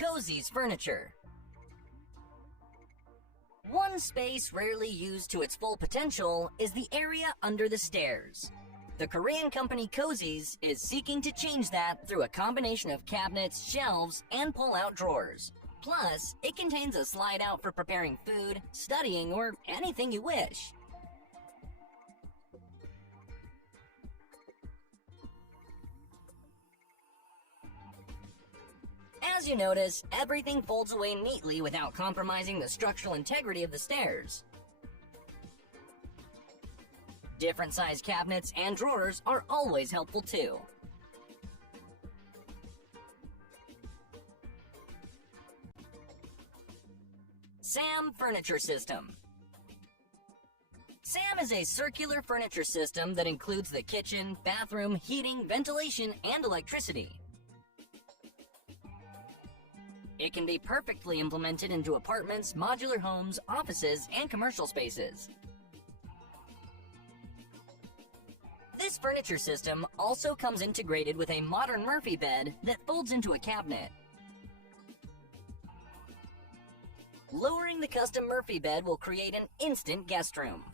Cozy's Furniture. One space rarely used to its full potential is the area under the stairs. The Korean company Cozy's is seeking to change that through a combination of cabinets, shelves, and pull-out drawers. Plus, it contains a slide-out for preparing food, studying, or anything you wish. As you notice, everything folds away neatly without compromising the structural integrity of the stairs. Different size cabinets and drawers are always helpful too. SAM Furniture System. SAM is a circular furniture system that includes the kitchen, bathroom, heating, ventilation, and electricity. It can be perfectly implemented into apartments, modular homes, offices, and commercial spaces. This furniture system also comes integrated with a modern Murphy bed that folds into a cabinet. Lowering the custom Murphy bed will create an instant guest room.